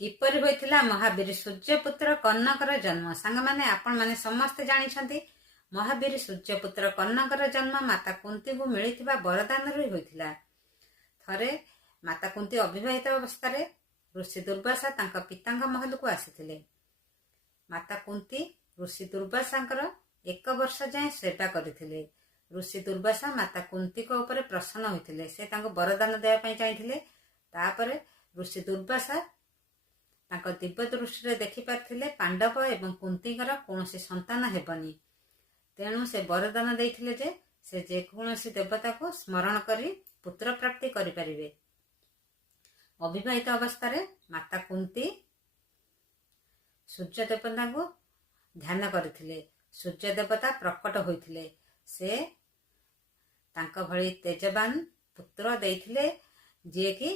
किपरि होइथिला महावीर सूर्यपुत्र कन्नकर जन्म। सांगमाने आपण माने समस्त जानिछंती महावीर सूर्यपुत्र कन्नकर जन्म माता कुंती को मिलिथिबा वरदान रे होइथिला। थरे माता कुंती अविवाहित अवस्था रे ऋषि दुर्वासा तांका पितांग महल को आसीथिले। माता कुंती ऋषि दुर्वासांकर 1 वर्ष जाए सेवा करथिले। ऋषि दुर्वासा माता कुंती को ऊपर प्रसन्न होइथिले। से तांको वरदान देया पई चाहिथिले। तापरे ऋषि दुर्वासा तांको दिव्य दृष्टि देखि पारथिले पांडव एवं कुंतीकर कोनोसी संतान हेबनी। तेणु से वरदान देइथिले जे से जेकोनोसी देवता को स्मरण करी पुत्र प्राप्ति करि परिबे। अविवाहित अवस्था रे माता कुंती सूर्य देवता को ध्यान करथिले। सूर्य देवता प्रकट होइथिले। से तांको भଳି तेजवान पुत्र देइथिले जे कि